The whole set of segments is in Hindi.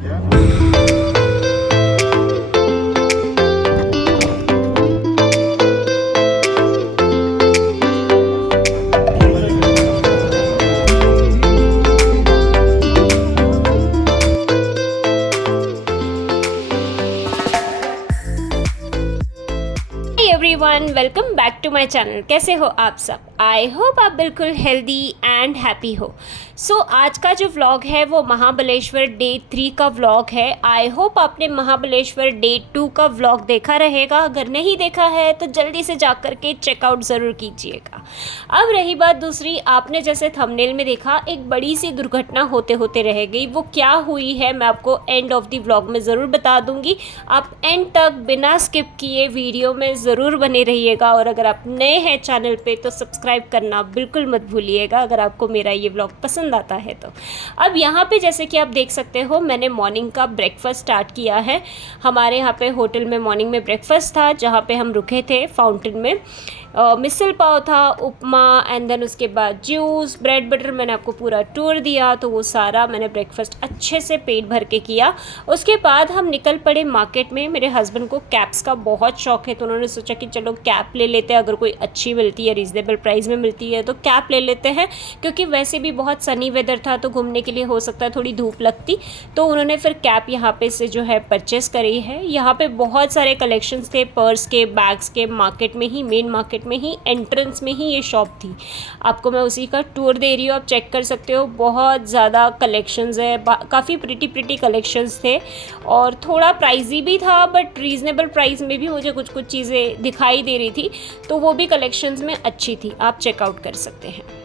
Everyone, welcome back to my channel. कैसे हो आप सब? आई होप आप बिल्कुल हेल्दी एंड हैप्पी हो। सो आज का जो व्लॉग है वो महाबलेश्वर डे 3 का व्लॉग है। आई होप आपने महाबलेश्वर डे 2 का व्लॉग देखा रहेगा। अगर नहीं देखा है तो जल्दी से जा कर के चेकआउट ज़रूर कीजिएगा। अब रही बात दूसरी, आपने जैसे थंबनेल में देखा एक बड़ी सी दुर्घटना होते होते रह गई। वो क्या हुई है मैं आपको एंड ऑफ द व्लॉग में ज़रूर बता दूंगी। आप एंड तक बिना स्किप किए वीडियो में ज़रूर बने रहिएगा। और अगर आप नए हैं चैनल पे तो सब्सक्राइब करना बिल्कुल मत भूलिएगा अगर आपको मेरा ये व्लॉग पसंद आता है तो। अब यहाँ पे जैसे कि आप देख सकते हो मैंने मॉर्निंग का ब्रेकफास्ट स्टार्ट किया है। हमारे यहाँ पे होटल में मॉर्निंग में ब्रेकफास्ट था जहाँ पे हम रुके थे फाउंटेन में। मिसल पाव था, उपमा एंड देन उसके बाद जूस, ब्रेड बटर। मैंने आपको पूरा टूर दिया तो वो सारा मैंने ब्रेकफास्ट अच्छे से पेट भर के किया। उसके बाद हम निकल पड़े मार्केट में। मेरे हस्बैंड को कैप्स का बहुत शौक है तो उन्होंने सोचा कि चलो कैप ले लेते हैं, अगर कोई अच्छी मिलती है रीज़नेबल प्राइस में मिलती है तो कैप ले लेते हैं। क्योंकि वैसे भी बहुत सनी वेदर था तो घूमने के लिए हो सकता है थोड़ी धूप लगती, तो उन्होंने फिर कैप यहाँ पे से जो है परचेस करी है। यहाँ पे बहुत सारे कलेक्शंस थे पर्स के, बैग्स के। मार्केट में ही, मेन मार्केट में ही, एंट्रेंस में ही ये शॉप थी। आपको मैं उसी का टूर दे रही हूँ, आप चेक कर सकते हो। बहुत ज़्यादा कलेक्शंस है, काफ़ी प्रिटी कलेक्शंस थे और थोड़ा प्राइजी भी था बट रीज़नेबल प्राइस में भी मुझे कुछ कुछ चीज़ें दिखाई दे रही थी तो वो भी कलेक्शंस में अच्छी थी, आप चेकआउट कर सकते हैं।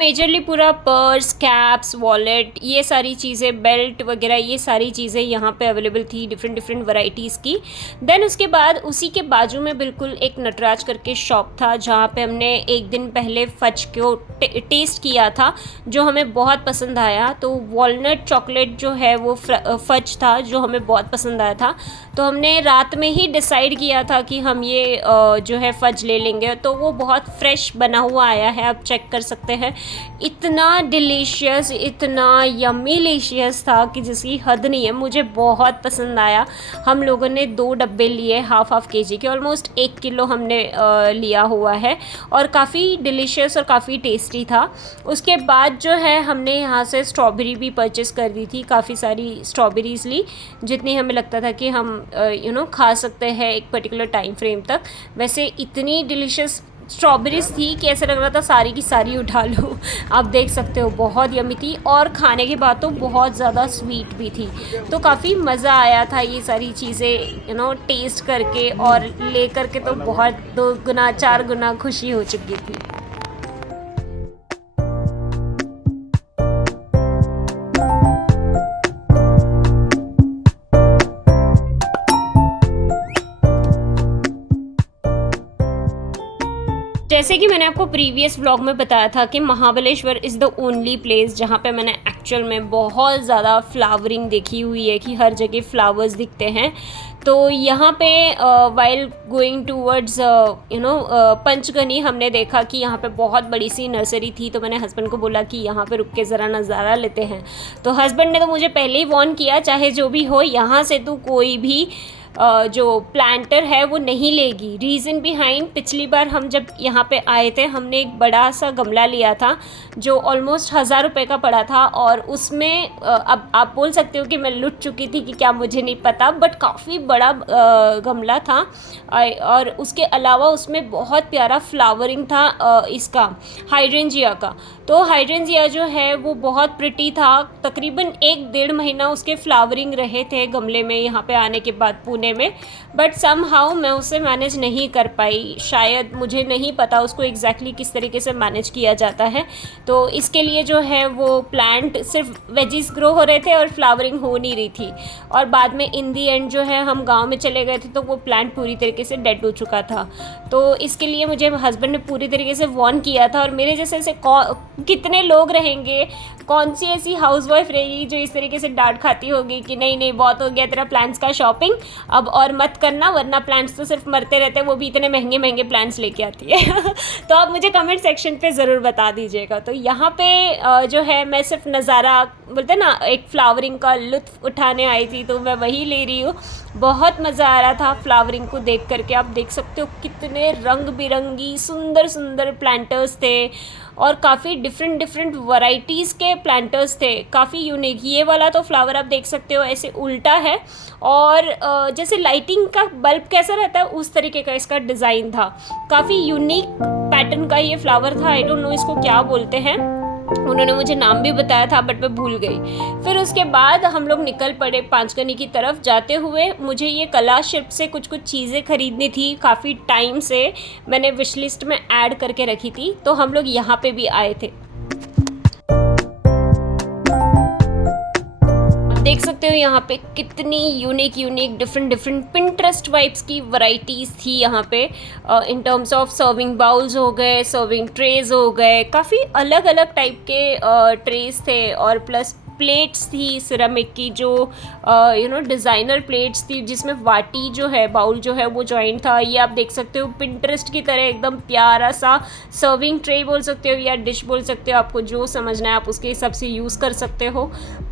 मेजरली पूरा पर्स, कैप्स, वॉलेट, ये सारी चीज़ें, बेल्ट वगैरह, ये सारी चीज़ें यहाँ पे अवेलेबल थी डिफरेंट वैरायटीज़ की। देन उसके बाद उसी के बाजू में बिल्कुल एक नटराज करके शॉप था जहाँ पे हमने एक दिन पहले फज को टेस्ट किया था जो हमें बहुत पसंद आया। तो वॉलनट चॉकलेट जो है वो फज था जो हमें बहुत पसंद आया था। तो हमने रात में ही डिसाइड किया था कि हम ये जो है फज ले लेंगे। तो वो बहुत फ्रेश बना हुआ आया है, आप चेक कर सकते हैं। इतना डिलीशियस, इतना यमीलिशियस था कि जिसकी हद नहीं है। मुझे बहुत पसंद आया। हम लोगों ने 2 डब्बे लिए हाफ केजी के, ऑलमोस्ट 1 किलो हमने लिया हुआ है और काफ़ी डिलीशियस और काफ़ी टेस्टी था। उसके बाद जो है हमने यहाँ से स्ट्रॉबेरी भी परचेस कर दी थी, काफ़ी सारी स्ट्रॉबेरीज़ ली जितनी हमें लगता था कि हम खा सकते हैं एक पर्टिकुलर टाइम फ्रेम तक। वैसे इतनी डिलीशियस स्ट्रॉबेरीज़ थी कि ऐसा लग रहा था सारी की सारी उठा लूँ। आप देख सकते हो बहुत यमी थी और खाने के बाद तो बहुत ज़्यादा स्वीट भी थी। तो काफ़ी मज़ा आया था ये सारी चीज़ें टेस्ट करके, और ले करके तो बहुत 2 गुना 4 गुना खुशी हो चुकी थी। जैसे कि मैंने आपको प्रीवियस व्लॉग में बताया था कि Mahabaleshwar is the only place जहाँ पे मैंने एक्चुअल में बहुत ज़्यादा फ्लावरिंग देखी हुई है कि हर जगह फ्लावर्स दिखते हैं। तो यहाँ पे वाइल गोइंग टूवर्ड्स पंचगनी हमने देखा कि यहाँ पे बहुत बड़ी सी नर्सरी थी। तो मैंने हस्बैंड को बोला कि यहाँ पे रुक के ज़रा नज़ारा लेते हैं। तो हस्बैंड ने तो मुझे पहले ही वार्न किया, चाहे जो भी हो यहाँ से तू कोई भी जो प्लांटर है वो नहीं लेगी। रीज़न बिहाइंड, पिछली बार हम जब यहाँ पे आए थे हमने एक बड़ा सा गमला लिया था जो ऑलमोस्ट 1000 रुपये का पड़ा था और उसमें अब आप बोल सकते हो कि मैं लुट चुकी थी कि क्या, मुझे नहीं पता, बट काफ़ी बड़ा गमला था। और उसके अलावा उसमें बहुत प्यारा फ्लावरिंग था इसका हाइड्रेंजिया का। तो हाइड्रेंजिया जो है वो बहुत प्रिटी था। तकरीबन 1-1.5 महीना उसके फ्लावरिंग रहे थे गमले में यहाँ पे आने के बाद पुणे ढूंढने में, बट समहाउ मैं उसे मैनेज नहीं कर पाई। शायद मुझे नहीं पता उसको एग्जैक्टली किस तरीके से मैनेज किया जाता है। तो इसके लिए जो है वो प्लांट सिर्फ वेजिस ग्रो हो रहे थे और फ्लावरिंग हो नहीं रही थी। और बाद में इन दी एंड जो है हम गांव में चले गए थे तो वो प्लांट पूरी तरीके से डेड हो चुका था। तो इसके लिए मुझे हस्बैंड ने पूरी तरीके से वार्न किया था। और मेरे जैसे ऐसे कितने लोग रहेंगे, कौन सी ऐसी हाउसवाइफ रहेगी जो इस तरीके से डांट खाती होगी कि नहीं नहीं बहुत हो गया तेरा प्लांट्स का शॉपिंग, अब और मत करना, वरना प्लांट्स तो सिर्फ मरते रहते हैं, वो भी इतने महंगे महंगे प्लांट्स लेके आती है। तो आप मुझे कमेंट सेक्शन पे ज़रूर बता दीजिएगा। तो यहाँ पे जो है मैं सिर्फ नज़ारा बोलते हैं ना, एक फ्लावरिंग का लुत्फ़ उठाने आई थी, तो मैं वही ले रही हूँ। बहुत मज़ा आ रहा था फ्लावरिंग को देख करके। आप देख सकते हो कितने रंग बिरंगी सुंदर सुंदर प्लांटर्स थे और काफ़ी डिफरेंट डिफरेंट वैरायटीज़ के प्लांटर्स थे, काफ़ी यूनिक। ये वाला तो फ्लावर आप देख सकते हो ऐसे उल्टा है और जैसे लाइटिंग का बल्ब कैसा रहता है उस तरीके का इसका डिज़ाइन था। काफ़ी यूनिक पैटर्न का ये फ्लावर था। आई डोंट नो इसको क्या बोलते हैं, उन्होंने मुझे नाम भी बताया था बट मैं भूल गई। फिर उसके बाद हम लोग निकल पड़े पांचगनी की तरफ। जाते हुए मुझे ये कला शिल्प से कुछ कुछ चीज़ें खरीदनी थी, काफ़ी टाइम से मैंने विश लिस्ट में ऐड करके रखी थी। तो हम लोग यहाँ पे भी आए थे। देख सकते हो यहाँ पे कितनी unique unique different different Pinterest vibes की वैरायटीज़ थी यहाँ पे। In terms of serving bowls हो गए, सर्विंग ट्रेज हो गए, काफ़ी अलग अलग टाइप के ट्रेज थे। और प्लस प्लेट्स थी सिरेमिक की जो डिज़ाइनर प्लेट्स थी जिसमें वाटी जो है बाउल जो है वो जॉइंट था। ये आप देख सकते हो पिंटरेस्ट की तरह एकदम प्यारा सा सर्विंग ट्रे बोल सकते हो या डिश बोल सकते हो, आपको जो समझना है आप उसके हिसाब से यूज़ कर सकते हो।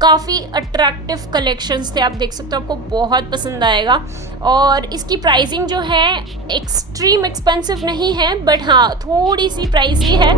काफ़ी अट्रैक्टिव कलेक्शंस थे, आप देख सकते हो, आपको बहुत पसंद आएगा। और इसकी प्राइसिंग जो है एक्सट्रीम एक्सपेंसिव नहीं है बट हाँ थोड़ी सी प्राइसी है।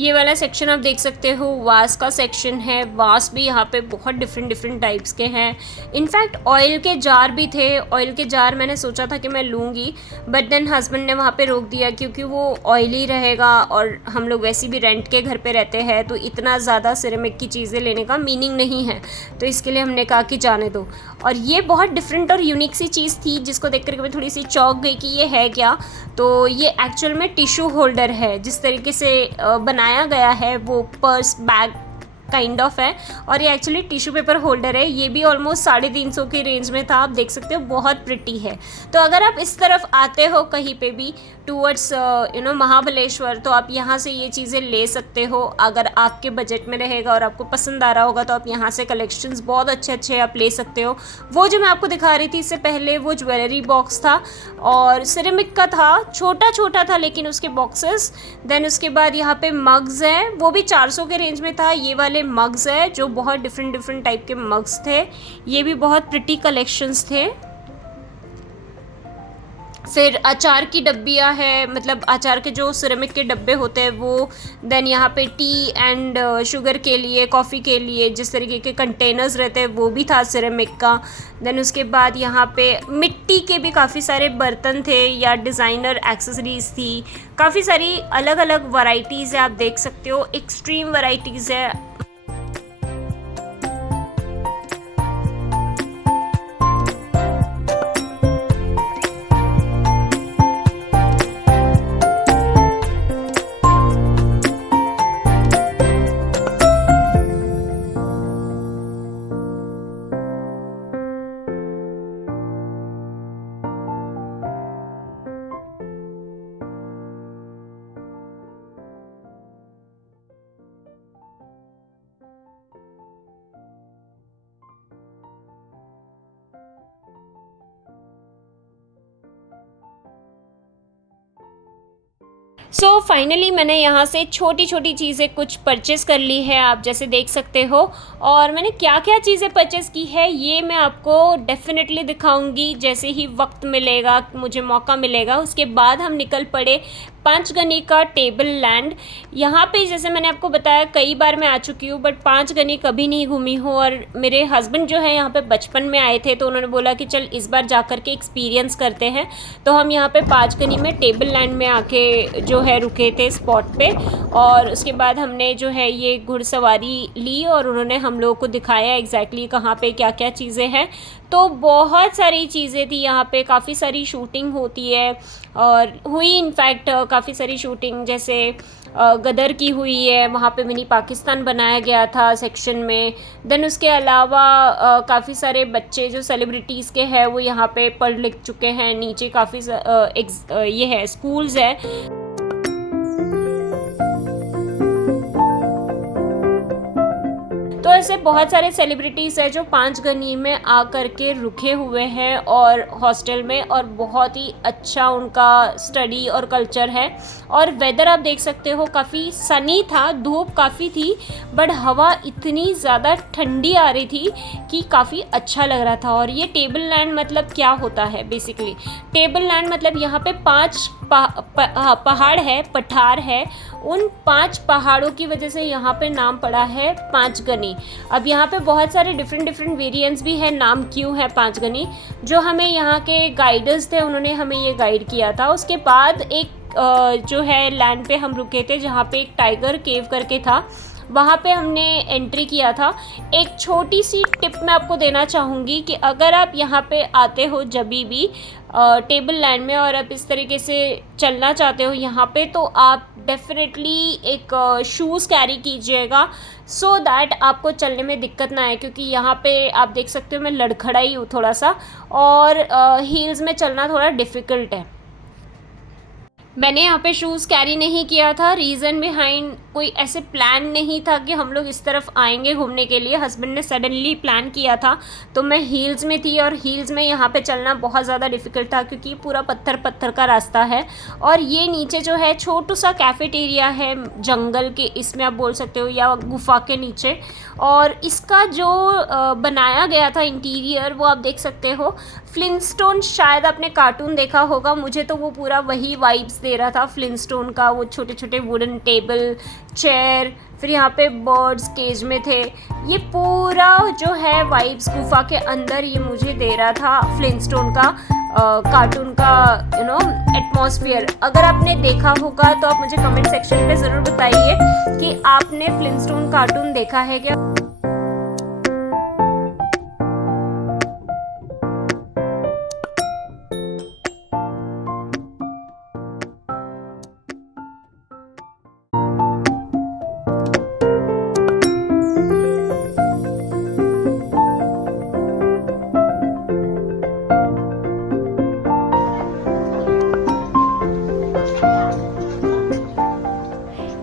ये वाला सेक्शन आप देख सकते हो वास का सेक्शन है। वास भी यहाँ पे बहुत डिफरेंट डिफरेंट टाइप्स के हैं। इनफैक्ट ऑयल के जार भी थे। ऑयल के जार मैंने सोचा था कि मैं लूँगी बट देन हस्बैंड ने वहाँ पे रोक दिया क्योंकि वो ऑयली रहेगा और हम लोग वैसे भी रेंट के घर पे रहते हैं तो इतना ज़्यादा सिरेमिक की चीज़ें लेने का मीनिंग नहीं है, तो इसके लिए हमने कहा कि जाने दो। और ये बहुत डिफरेंट और यूनिक सी चीज़ थी जिसको देख करके मैं थोड़ी सी चौंक गई कि ये है क्या। तो ये एक्चुअल में टिश्यू होल्डर है, जिस तरीके से बनाया गया है वो पर्स बैग काइंड ऑफ है और ये एक्चुअली टिश्यू पेपर होल्डर है। ये भी ऑलमोस्ट 350 की रेंज में था, आप देख सकते हो बहुत प्रिटी है। तो अगर आप इस तरफ आते हो कहीं पे भी टूवर्ड्स महाबलेश्वर तो आप यहाँ से ये चीज़ें ले सकते हो। अगर आपके बजट में रहेगा और आपको पसंद आ रहा होगा तो आप यहाँ से कलेक्शंस बहुत अच्छे अच्छे आप ले सकते हो। वो जो मैं आपको दिखा रही थी इससे पहले वो ज्वेलरी बॉक्स था और सिरेमिक का था, छोटा छोटा था लेकिन उसके बॉक्सेस। देन उसके बाद यहाँ पे मग्स हैं, वो भी 400 के रेंज में था। ये वाले मग्स है जो बहुत डिफरेंट डिफरेंट टाइप के मग्स थे, ये भी बहुत प्रिटी कलेक्शंस थे। फिर अचार की डब्बियाँ है, मतलब अचार के जो सिरेमिक के डब्बे होते हैं वो। देन यहाँ पे टी एंड शुगर के लिए, कॉफ़ी के लिए जिस तरीके के कंटेनर्स रहते हैं वो भी था सिरेमिक का। देन उसके बाद यहाँ पे मिट्टी के भी काफ़ी सारे बर्तन थे या डिज़ाइनर एक्सेसरीज़ थी। काफ़ी सारी अलग अलग वैरायटीज़ है, आप देख सकते हो एक्सट्रीम वैरायटीज़ है। सो फाइनली मैंने यहाँ से छोटी छोटी चीज़ें कुछ परचेज़ कर ली है, आप जैसे देख सकते हो। और मैंने क्या क्या चीज़ें परचेज़ की है ये मैं आपको डेफिनेटली दिखाऊंगी जैसे ही वक्त मिलेगा, मुझे मौका मिलेगा। उसके बाद हम निकल पड़े पांचगनी का टेबल लैंड। यहाँ पे जैसे मैंने आपको बताया कई बार मैं आ चुकी हूँ, बट पांचगनी कभी नहीं घूमी हूँ। और मेरे हस्बैंड जो है यहाँ पे बचपन में आए थे, तो उन्होंने बोला कि चल इस बार जा कर के एक्सपीरियंस करते हैं। तो हम यहाँ पे पांचगनी में टेबल लैंड में आके जो है रुके थे स्पॉट पे। और उसके बाद हमने जो है ये घुड़सवारी ली और उन्होंने हम लोगों को दिखाया एग्जैक्टली कहाँ पे क्या क्या चीज़ें हैं। तो बहुत सारी चीज़ें थी यहाँ पे, काफ़ी सारी शूटिंग होती है और हुई इनफैक्ट काफ़ी सारी शूटिंग, जैसे गदर की हुई है, वहाँ पे मिनी पाकिस्तान बनाया गया था सेक्शन में। देन उसके अलावा काफ़ी सारे बच्चे जो सेलिब्रिटीज़ के हैं वो यहाँ पे पढ़ लिख चुके हैं। नीचे काफ़ी ये है स्कूल्स है। तो ऐसे बहुत सारे सेलिब्रिटीज़ हैं जो पांचगनी में आ कर के रुके हुए हैं और हॉस्टल में, और बहुत ही अच्छा उनका स्टडी और कल्चर है। और वेदर आप देख सकते हो काफ़ी सनी था, धूप काफ़ी थी बट हवा इतनी ज़्यादा ठंडी आ रही थी कि काफ़ी अच्छा लग रहा था। और ये टेबल लैंड मतलब क्या होता है, बेसिकली टेबल लैंड मतलब यहाँ पे 5 पहाड़ है, पठार है। उन 5 पहाड़ों की वजह से यहाँ पे नाम पड़ा है पांचगनी। अब यहाँ पे बहुत सारे डिफरेंट वेरिएंट्स भी हैं नाम क्यों है पांचगनी। जो हमें यहाँ के गाइडर्स थे उन्होंने हमें ये गाइड किया था। उसके बाद एक जो है लैंड पे हम रुके थे जहाँ पे एक टाइगर केव करके था, वहाँ पे हमने एंट्री किया था। एक छोटी सी टिप मैं आपको देना चाहूँगी कि अगर आप यहाँ पे आते हो जब भी टेबल लैंड में और आप इस तरीके से चलना चाहते हो यहाँ पे, तो आप डेफिनेटली एक शूज़ कैरी कीजिएगा सो दैट आपको चलने में दिक्कत ना आए, क्योंकि यहाँ पे आप देख सकते हो मैं लड़खड़ाई हूँ थोड़ा सा और हील्स में चलना थोड़ा डिफ़िकल्ट है। मैंने यहाँ पे शूज़ कैरी नहीं किया था, रीज़न बिहाइंड कोई ऐसे प्लान नहीं था कि हम लोग इस तरफ आएंगे घूमने के लिए। हस्बैंड ने सडनली प्लान किया था तो मैं हील्स में थी, और हील्स में यहाँ पे चलना बहुत ज़्यादा डिफ़िकल्ट था क्योंकि पूरा पत्थर पत्थर का रास्ता है। और ये नीचे जो है छोटू सा कैफेटेरिया है जंगल के, इसमें आप बोल सकते हो, या गुफा के नीचे। और इसका जो बनाया गया था इंटीरियर वो आप देख सकते हो। फ्लिंटस्टोन शायद आपने कार्टून देखा होगा, मुझे तो वो पूरा वही वाइब्स दे रहा था फ्लिंटस्टोन का। वो छोटे छोटे वुडन टेबल, चेयर, फिर यहाँ पे बर्ड्स केज में थे। ये पूरा जो है वाइब्स गुफा के अंदर ये मुझे दे रहा था फ्लिंटस्टोन का कार्टून का एटमॉस्फेयर। अगर आपने देखा होगा तो आप मुझे कमेंट सेक्शन पे ज़रूर बताइए कि आपने फ्लिंटस्टोन कार्टून देखा है क्या।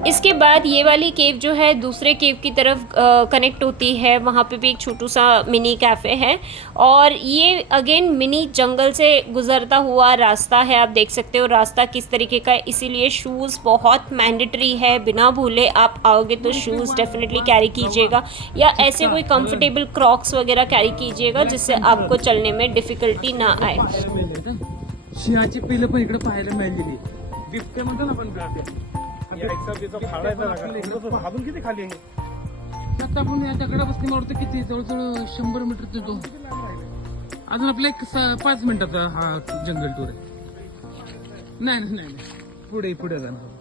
इसके बाद ये वाली केव जो है दूसरे केव की तरफ कनेक्ट होती है, वहाँ पे भी एक छोटू सा मिनी कैफ़े है। और ये अगेन मिनी जंगल से गुज़रता हुआ रास्ता है, आप देख सकते हो रास्ता किस तरीके का है। इसीलिए शूज़ बहुत मैंडेटरी है, बिना भूले आप आओगे तो शूज़ डेफिनेटली कैरी कीजिएगा, या ऐसे कोई कंफर्टेबल क्रॉक्स वगैरह कैरी कीजिएगा जिससे आपको चलने में डिफ़िकल्टी ना आए। सिंहाची पिलं पण इकडे पाहायला मिळालेली, बिबटे म्हणतो ना आपण किती खाली आहे आता आपण या दगडापासून मारतो किती जवळजवळ 100 मीटर ते 2 अजून आपला एक 5 मिनिटाचा हा जंगल टूर आहे। नाही पुढे जाणार।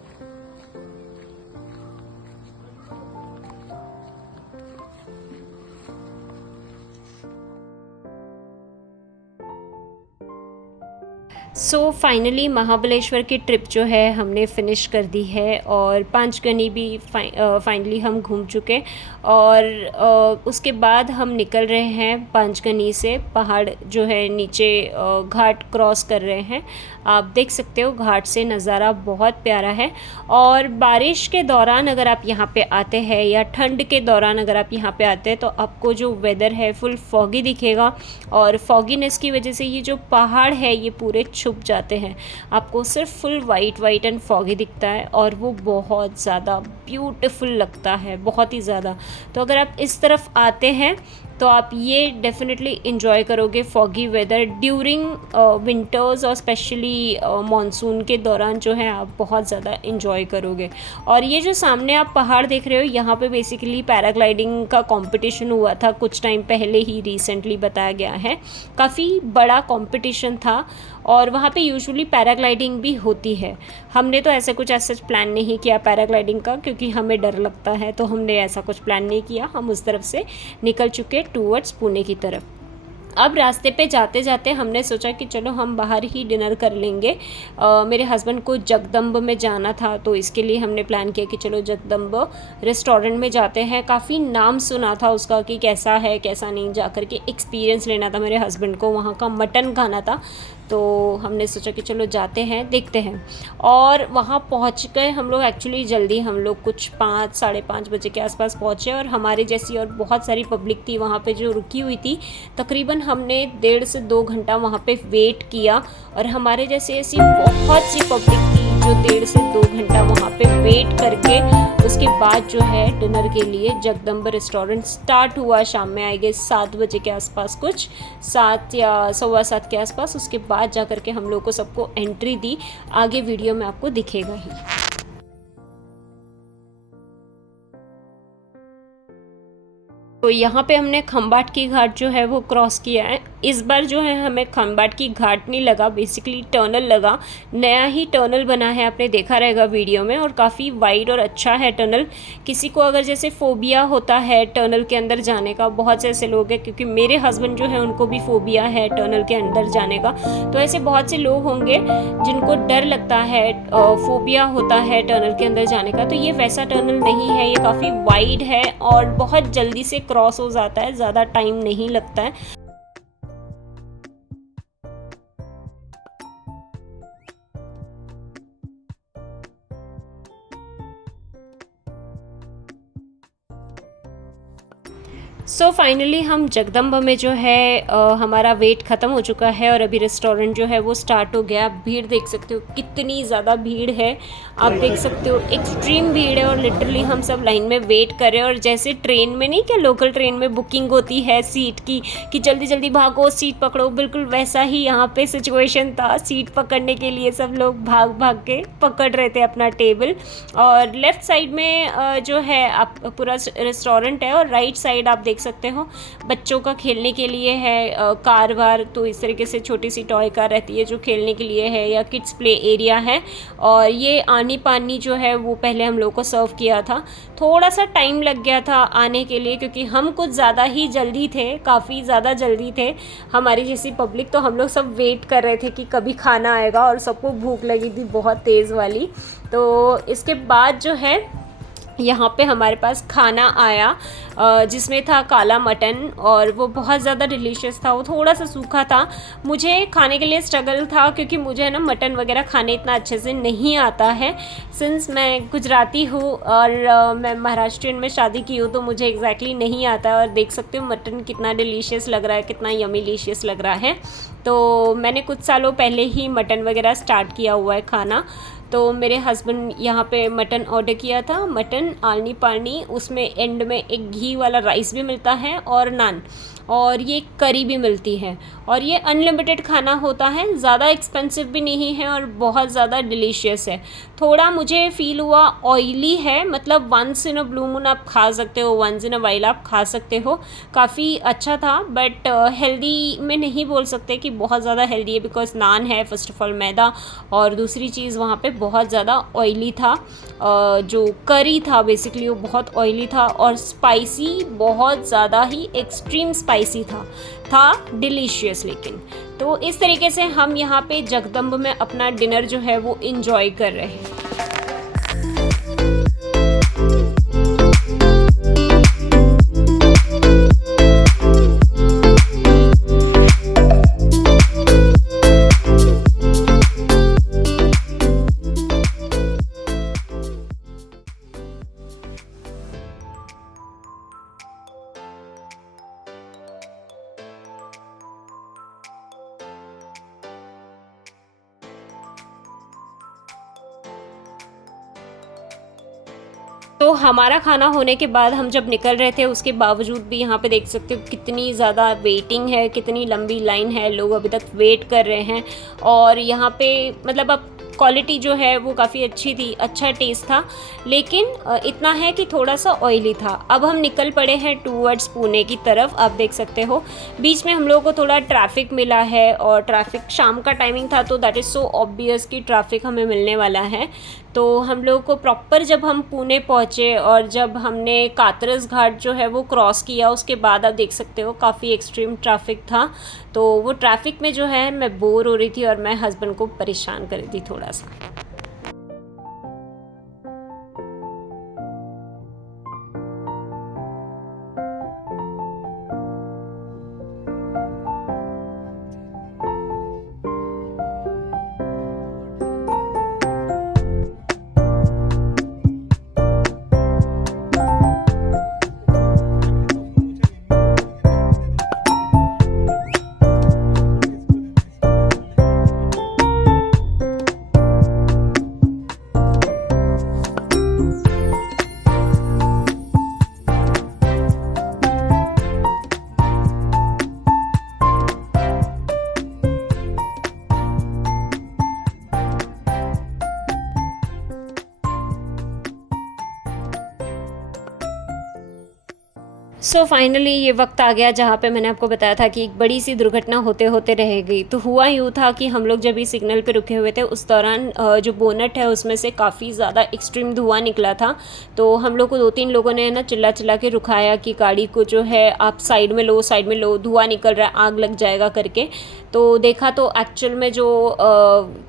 सो फाइनली महाबलेश्वर की ट्रिप जो है हमने फ़िनिश कर दी है, और पांचगनी भी फाइनली हम घूम चुके। और उसके बाद हम निकल रहे हैं पांचगनी से, पहाड़ जो है नीचे घाट क्रॉस कर रहे हैं। आप देख सकते हो घाट से नज़ारा बहुत प्यारा है। और बारिश के दौरान अगर आप यहाँ पे आते हैं या ठंड के दौरान अगर आप यहाँ पे आते हैं तो आपको जो वेदर है फुल फॉगी दिखेगा, और फॉगीनेस की वजह से ये जो पहाड़ है ये पूरे छुप जाते हैं, आपको सिर्फ full white white and foggy दिखता है और वो बहुत ज़्यादा ब्यूटीफुल लगता है, बहुत ही ज़्यादा। तो अगर आप इस तरफ आते हैं तो आप ये डेफिनेटली इन्जॉय करोगे फॉगी वेदर ड्यूरिंग विंटर्स, और स्पेशली मानसून के दौरान जो है आप बहुत ज़्यादा इन्जॉय करोगे। और ये जो सामने आप पहाड़ देख रहे हो, यहाँ पे बेसिकली पैराग्लाइडिंग का कंपटीशन हुआ था कुछ टाइम पहले ही, रिसेंटली बताया गया है। काफ़ी बड़ा कंपटीशन था और वहाँ पे यूजुअली पैराग्लाइडिंग भी होती है। हमने तो ऐसे कुछ ऐसा प्लान नहीं किया पैराग्लाइडिंग का, क्योंकि हमें डर लगता है, तो हमने ऐसा कुछ प्लान नहीं किया। हम उस तरफ से निकल चुके टूवर्ड्स पुणे की तरफ। अब रास्ते पे जाते जाते हमने सोचा कि चलो हम बाहर ही डिनर कर लेंगे। मेरे हस्बैंड को जगदम्ब में जाना था, तो इसके लिए हमने प्लान किया कि चलो जगदम्ब रेस्टोरेंट में जाते हैं। काफ़ी नाम सुना था उसका कि कैसा है कैसा नहीं, जा कर के एक्सपीरियंस लेना था मेरे हस्बैंड को, वहाँ का मटन खाना था। तो हमने सोचा कि चलो जाते हैं, देखते हैं। और वहाँ पहुँच गए हम लोग एक्चुअली जल्दी, हम लोग कुछ 5 साढ़े 5 बजे के आसपास पहुँचे, और हमारे जैसी और बहुत सारी पब्लिक थी वहाँ पे जो रुकी हुई थी। तकरीबन हमने 1.5 से 2 घंटा वहाँ पे वेट किया, और हमारे जैसे ऐसी बहुत सी पब्लिक थी जो 1.5 से 2 घंटा वहाँ पे वेट करके उसके बाद जो है डिनर के लिए जगदम्ब रेस्टोरेंट स्टार्ट हुआ। शाम में आई गेस 7 बजे के आसपास, कुछ 7 या 7:15 के आसपास। उसके बाद जा कर के हम लोग को सबको एंट्री दी। आगे वीडियो में आपको दिखेगा ही। तो यहाँ पे हमने खम्बाट की घाट जो है वो क्रॉस किया है। इस बार जो है हमें खम्बाट की घाट नहीं लगा, बेसिकली टनल लगा। नया ही टनल बना है, आपने देखा रहेगा वीडियो में, और काफ़ी वाइड और अच्छा है टनल। किसी को अगर जैसे फोबिया होता है टनल के अंदर जाने का, बहुत से ऐसे लोग हैं, क्योंकि मेरे हस्बैंड जो है उनको भी फोबिया है टनल के अंदर जाने का, तो ऐसे बहुत से लोग होंगे जिनको डर लगता है, फोबिया होता है टनल के अंदर जाने का। तो ये वैसा टनल नहीं है, ये काफ़ी वाइड है और बहुत जल्दी से क्रॉस हो जाता है, ज़्यादा टाइम नहीं लगता है। सो फाइनली हम जगदम्बा में जो है हमारा वेट ख़त्म हो चुका है, और अभी रेस्टोरेंट जो है वो स्टार्ट हो गया। आप भीड़ देख सकते हो, कितनी ज़्यादा भीड़ है, आप देख सकते हो, एक्सट्रीम भीड़ है। और लिटरली हम सब लाइन में वेट कर रहे हैं। और जैसे ट्रेन में नहीं, क्या लोकल ट्रेन में बुकिंग होती है सीट की कि जल्दी जल्दी भागो सीट पकड़ो, बिल्कुल वैसा ही यहाँ पे सिचुएशन था। सीट पकड़ने के लिए सब लोग भाग भाग के पकड़ रहे थे अपना टेबल। और लेफ़्ट साइड में जो है आप पूरा रेस्टोरेंट है, और राइट साइड आप देख सकते हो बच्चों का खेलने के लिए है कार वार। तो इस तरीके से छोटी सी टॉय कार रहती है जो खेलने के लिए है, या किड्स प्ले एरिया है। और ये आनी पानी जो है वो पहले हम लोग को सर्व किया था। थोड़ा सा टाइम लग गया था आने के लिए, क्योंकि हम कुछ ज़्यादा ही जल्दी थे, काफ़ी ज़्यादा जल्दी थे हमारी जैसी पब्लिक। तो हम लोग सब वेट कर रहे थे कि कभी खाना आएगा, और सबको भूख लगी थी बहुत तेज़ वाली। तो इसके बाद जो है यहाँ पे हमारे पास खाना आया, जिसमें था काला मटन, और वो बहुत ज़्यादा डिलीशियस था। वो थोड़ा सा सूखा था, मुझे खाने के लिए स्ट्रगल था, क्योंकि मुझे ना मटन वगैरह खाने इतना अच्छे से नहीं आता है। सिंस मैं गुजराती हूँ और मैं महाराष्ट्रियन में शादी की हूँ, तो मुझे एग्जैक्टली नहीं आता है। और देख सकते हो मटन कितना डिलीशियस लग रहा है, कितना यमी डिलीशियस लग रहा है। तो मैंने कुछ सालों पहले ही मटन वगैरह स्टार्ट किया हुआ है खाना। तो मेरे हस्बैंड यहाँ पे मटन ऑर्डर किया था, मटन आलनी पानी, उसमें एंड में एक घी वाला राइस भी मिलता है और नान, और ये करी भी मिलती है। और ये अनलिमिटेड खाना होता है, ज़्यादा एक्सपेंसिव भी नहीं है और बहुत ज़्यादा डिलीशियस है। थोड़ा मुझे फ़ील हुआ ऑयली है, मतलब once in a blue moon आप खा सकते हो, वंस इन अ वाइल आप खा सकते हो। काफ़ी अच्छा था, बट हेल्दी में नहीं बोल सकते कि बहुत ज़्यादा हेल्दी है, बिकॉज नान है फर्स्ट ऑफ ऑल मैदा, और दूसरी चीज़ वहाँ पे बहुत ज़्यादा ऑयली था। जो करी था बेसिकली वो बहुत ऑयली था, और स्पाइसी बहुत ज़्यादा ही एक्सट्रीम स्पाइसी था डिलीशियस। लेकिन तो इस तरीके से हम यहाँ पे जगदम्ब में अपना डिनर जो है वो इंजॉय कर रहे हैं। तो हमारा खाना होने के बाद हम जब निकल रहे थे उसके बावजूद भी यहाँ पे देख सकते हो कितनी ज़्यादा वेटिंग है, कितनी लंबी लाइन है, लोग अभी तक वेट कर रहे हैं। और यहाँ पे मतलब अब क्वालिटी जो है वो काफ़ी अच्छी थी, अच्छा टेस्ट था, लेकिन इतना है कि थोड़ा सा ऑयली था। अब हम निकल पड़े हैं टूवर्ड्स पुणे की तरफ। आप देख सकते हो बीच में हम लोगों को थोड़ा ट्रैफिक मिला है, और ट्रैफिक शाम का टाइमिंग था तो दैट इज़ सो ऑब्वियस कि ट्रैफिक हमें मिलने वाला है। तो हम लोगों को प्रॉपर जब हम पुणे पहुँचे और जब हमने कातरस घाट जो है वो क्रॉस किया, उसके बाद आप देख सकते हो काफ़ी एक्सट्रीम ट्रैफिक था। तो वो ट्रैफिक में जो है मैं बोर हो रही थी और मैं हस्बैंड को परेशान कर रही थी थोड़ा सा। सो फाइनली ये वक्त आ गया जहाँ पे मैंने आपको बताया था कि एक बड़ी सी दुर्घटना होते होते रह गई। तो हुआ यूँ था कि हम लोग जब भी सिग्नल पे रुके हुए थे उस दौरान जो बोनट है उसमें से काफ़ी ज़्यादा एक्सट्रीम धुआं निकला था। तो हम लोग को 2-3 लोगों ने ना चिल्ला चिल्ला के रुकाया कि गाड़ी को जो है आप साइड में लो, धुआं निकल रहा है, आग लग जाएगा करके। तो देखा तो एक्चुअल में जो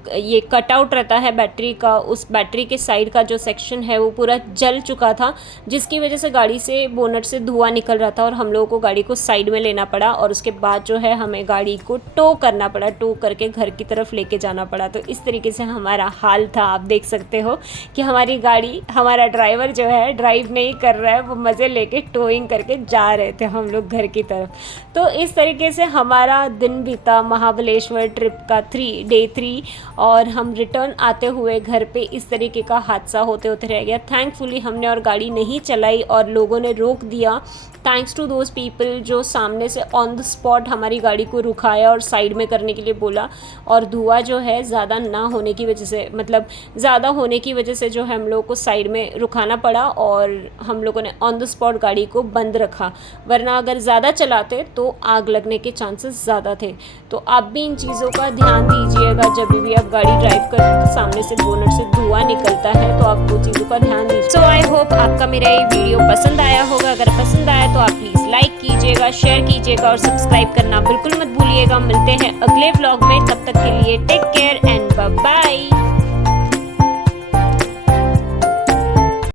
ये कटआउट रहता है बैटरी का, उस बैटरी के साइड का जो सेक्शन है वो पूरा जल चुका था, जिसकी वजह से गाड़ी से बोनट से धुआं निकल रहा था और हम लोगों को गाड़ी को साइड में लेना पड़ा। और उसके बाद जो है हमें गाड़ी को टो करना पड़ा, टो करके घर की तरफ लेके जाना पड़ा। तो इस तरीके से हमारा हाल था। आप देख सकते हो कि हमारी गाड़ी, हमारा ड्राइवर जो है ड्राइव नहीं कर रहा है, वो मज़े लेके टोइंग करके जा रहे थे हम लोग घर की तरफ। तो इस तरीके से हमारा दिन बीता महाबलेश्वर ट्रिप का डे 3। और हम रिटर्न आते हुए घर पे इस तरीके का हादसा होते होते रह गया। थैंकफुली हमने और गाड़ी नहीं चलाई और लोगों ने रोक दिया। थैंक्स टू दोज पीपल जो सामने से ऑन द स्पॉट हमारी गाड़ी को रुकाया और साइड में करने के लिए बोला। और धुआं जो है ज़्यादा ना होने की वजह से, मतलब ज़्यादा होने की वजह से जो है हम लोगों को साइड में रुकाना पड़ा और हम लोगों ने ऑन द स्पॉट गाड़ी को बंद रखा, वरना अगर ज़्यादा चलाते तो आग लगने के चांसेस ज़्यादा थे। तो आप भी इन चीज़ों का ध्यान दीजिएगा। जब भी आप गाड़ी ड्राइव करते तो सामने से बोनट से धुआं निकलता है, तो आप वो चीज़ों का ध्यान दीजिए। सो आई होप आपका मेरा ये वीडियो पसंद आया होगा। अगर पसंद आया तो आप प्लीज़ लाइक कीजिएगा, शेयर कीजिएगा और सब्सक्राइब करना बिल्कुल मत भूलिएगा। मिलते हैं अगले व्लॉग में, तब तक के लिए take care and bye bye.